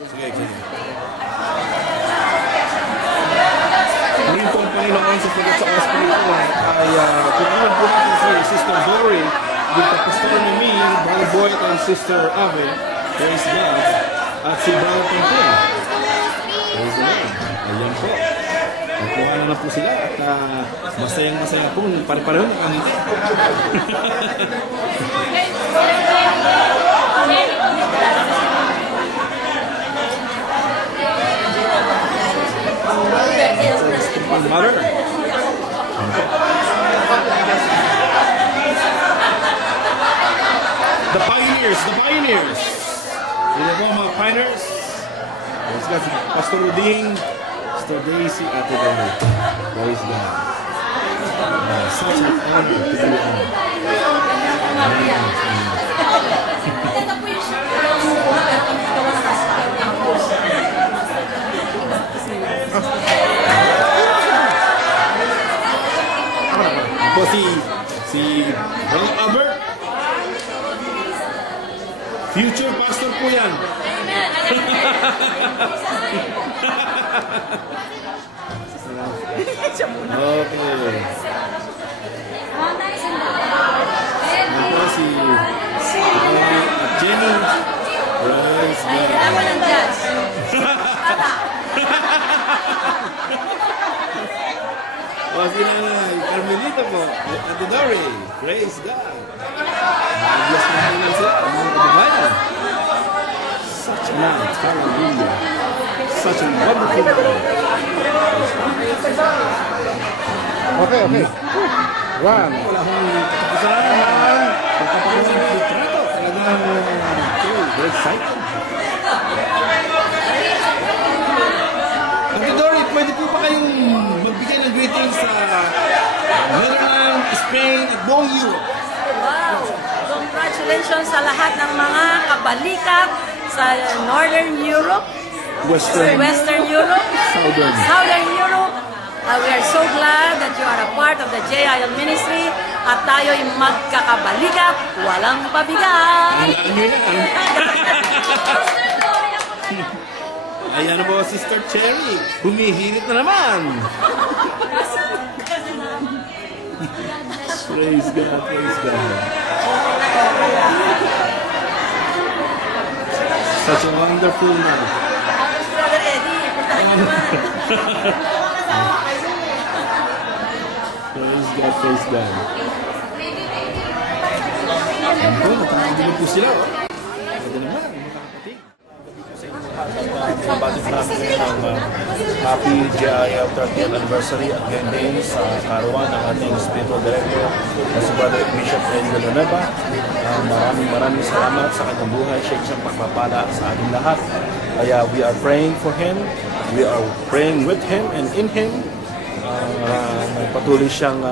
Sige, sige. Ngayon po ang Panginoon sa sagot sa ospital ay kailangan po natin si Sister Dory, with the Pastor Mimi, Brother Boyd, and Sister Ave, praise God, at si Brother Pimpin. Praise God. Ayan po. Nagkuha na po sila at masayang-masaya po. Pare-pareho na kanina. Mother. The pioneers, the pioneers. Sino po mga pioneers? Praise God. Pastor Uding, Pastor Daisy, Ate Dori. Praise God. Such an honor to be on. Ako si Brother Albert. Future pastor po yan. Okay. Ako si Jenny. Praise God. O sila Carmelita po. Ate Dory. Praise God. Bless na naman sila. Mga kababayan. Such a night. Hallelujah. Such a wonderful night. Okay, okay. One. Wala akong kasalanan. Pagkapagod ng litrato. Talagang very excited. Ate Dory, pwede po pa kayong magbigay ng greetings sa Netherlands, Spain, at buong Europe. Wow! Congratulations sa lahat ng mga kabalikat sa Northern Europe, Western Europe, Southern Europe. We are so glad that you are a part of the JIL ministry at tayo'y magkakabalikat, walang pabigat. Ayan na po, Sister Cherry. Humihirit na naman. Praise God, praise God. Such a wonderful night. Bro.Eddie, praise God, praise God. Ayan po, natangin po sila. Ito naman, makakapatid. Nabati namin ang happy JIL 30th anniversary at ngayon din sa karawan ng ating spiritual director na si Brother Bishop Eddie Villanueva. Maraming salamat sa kanyang buhay. Siya isang pagpapala sa ating lahat. Kaya we are praying for him. We are praying with him and in him. Patuloy siyang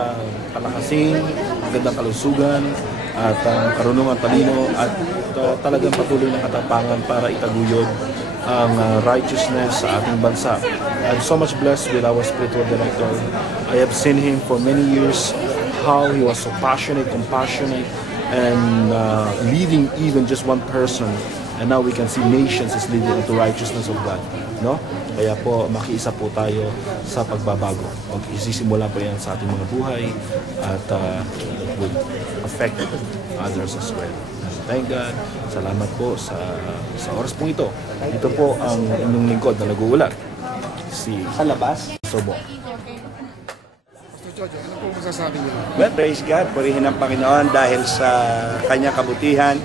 kalakasin, magandang kalusugan at karunungan talino at talagang patuloy na katapangan para itaguyod ang righteousness sa ating bansa. I'm so much blessed with our spiritual director. I have seen him for many years, how he was so passionate, compassionate, and leading even just one person. And now we can see nations is leading into righteousness of God. No? Kaya po, makiisa po tayo sa pagbabago. Isisimula po yan sa ating mga buhay at it will affect others as well. Thank God. Salamat po sa oras pong ito. Ito po ang inyong lingkod na nag-uulat. Si Palabas. Sobo. Pastor Jojo, ano po masasabi niyo? Well, praise God. Purihin ang Panginoon dahil sa kanyang kabutihan.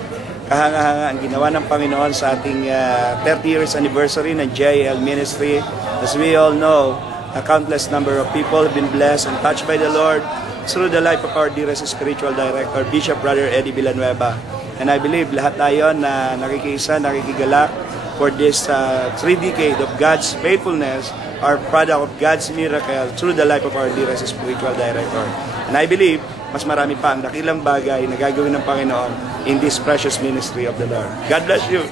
Kahanga-hanga ang ginawa ng Panginoon sa ating 30 years anniversary ng JIL Ministry. As we all know, a countless number of people have been blessed and touched by the Lord through the life of our dearest spiritual director, Bishop Bro.Eddie Villanueva. And I believe lahat tayo na nakikiisa, nakikigalak for this 3 decade of God's faithfulness are product of God's miracle through the life of our dearest spiritual director. And I believe mas marami pa ang dakilang bagay na gagawin ng Panginoon in this precious ministry of the Lord. God bless you.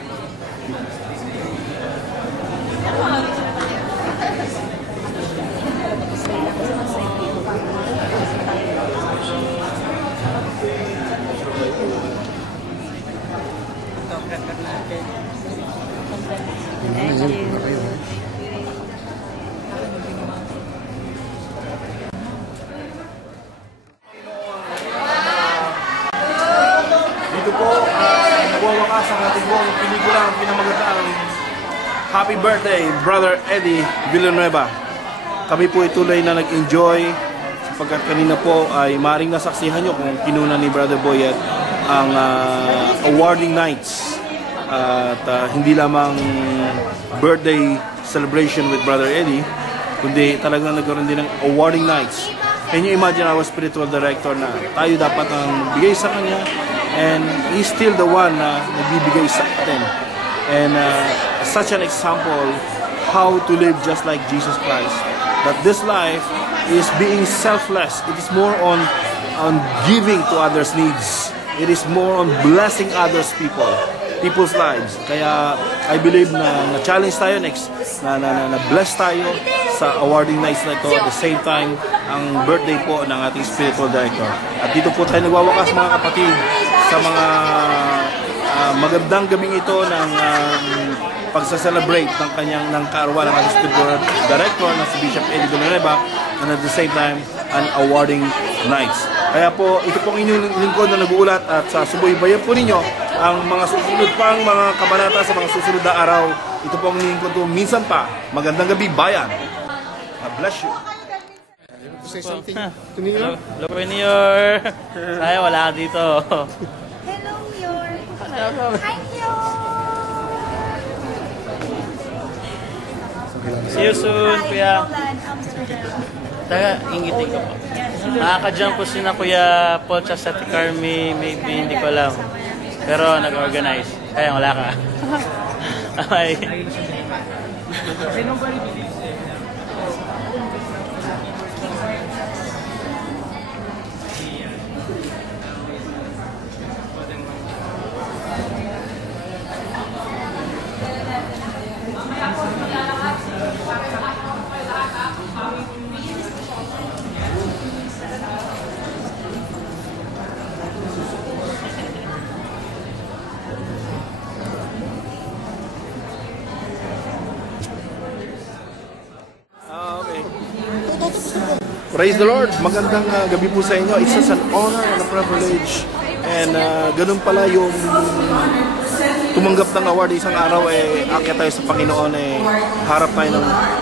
Thank you. Dito po, nagwawakas ang ating buong pelikula, ang pinamagandang Happy Birthday, Bro.Eddie Villanueva. Kami po ituloy na nag-enjoy sapagkat kanina po ay maring nasaksihan nyo kung kinuna ni Brother Boyet ang awarding nights. At hindi lamang birthday celebration with Bro.Eddie, kundi talagang nagkaroon din ng awarding nights. Can you imagine our spiritual director na tayo dapat ang bigay sa kanya and he's still the one na nagbibigay sa atin. And such an example how to live just like Jesus Christ. That this life is being selfless. It is more on giving to others' needs. It is more on blessing others people's lives. Kaya I believe na challenge tayo next, na bless tayo sa awarding nights na ito. At the same time, ang birthday po ng ating spiritual director. At dito po tayo nagwawakas mga kapatid sa mga magandang gabing ito ng pagsa-celebrate ng kaarawan ng ating spiritual director na si Bishop Eddie Villanueva, and at the same time, an awarding nights. Kaya po, ito pong inyong lingkod na nag-uulat at sa subaybayan po ninyo ang mga susunod pang mga kabanata sa mga susunod na araw. Ito pong lingkod po, minsan pa. Magandang gabi, bayan. God bless you. Say something to New York? Hello, New York. Saya wala ka dito. Hello, Yor. Hi, Yor. See you soon, Kuya. Taga, ingitin ko po. Nakaka-jump po sina Kuya Paul sa Carmi, maybe, hindi ko alam. Pero nag-organize. Kaya wala ka. Okay. Praise the Lord! Magandang gabi po sa inyo. It's just an honor and a privilege. And ganun pala yung tumanggap ng award isang araw, akyat tayo sa Panginoon,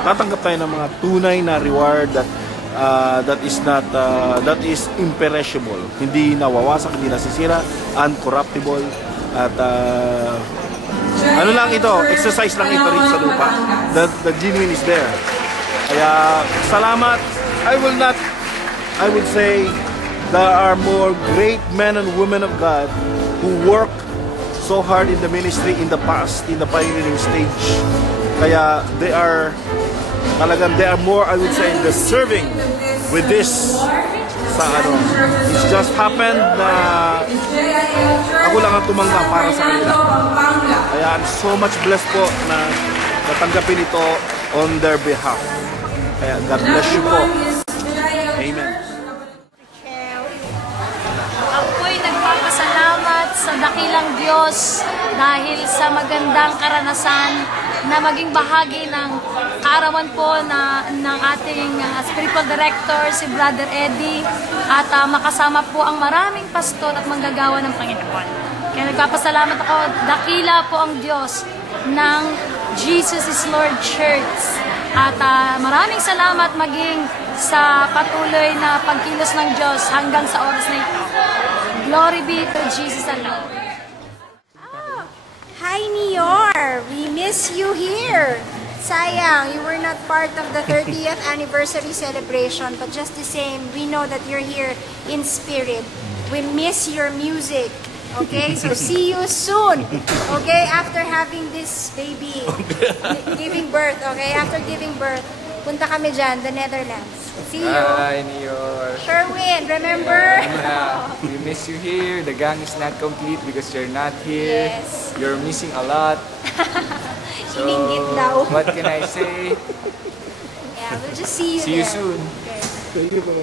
tatanggap tayo ng mga tunay na reward that is imperishable. Hindi nawawasak, hindi nasisira, uncorruptible. At ano lang ito, exercise lang ito rin sa lupa. The genuine is there. Kaya salamat. I would say there are more great men and women of God who work so hard in the ministry in the past, in the pioneering stage. Kaya they are more, I would say, deserving with this sa ano. It's just happened na ako lang ang tumanggap para sa kanila. Kaya I'm so much blessed po na natanggapin ito on their behalf. Kaya God bless you po. Amen. Ako'y nagpapasalamat sa dakilang Diyos dahil sa magandang karanasan na maging bahagi ng kaarawan po ng ating spiritual director, si Brother Eddie, at makasama po ang maraming pastor at manggagawa ng Panginoon. Kaya nagpapasalamat ako, dakila po ang Diyos ng Jesus is Lord Church. At maraming salamat maging sa patuloy na pagkilos ng Diyos hanggang sa oras na ito. Glory be to Jesus alone. Hi, Nior. We miss you here. Sayang, you were not part of the 30th anniversary celebration, but just the same, we know that you're here in spirit. We miss your music. Okay, so see you soon. Okay, after having this baby, giving birth. Okay, after giving birth, punta kami dyan, the Netherlands. See you. Hi, Nior. Sherwin, remember? We miss you here. The gang is not complete because you're not here. Yes. You're missing a lot. So, Iningit daw. what can I say? Yeah, we'll just see you See you there. soon. Okay. Thank you po.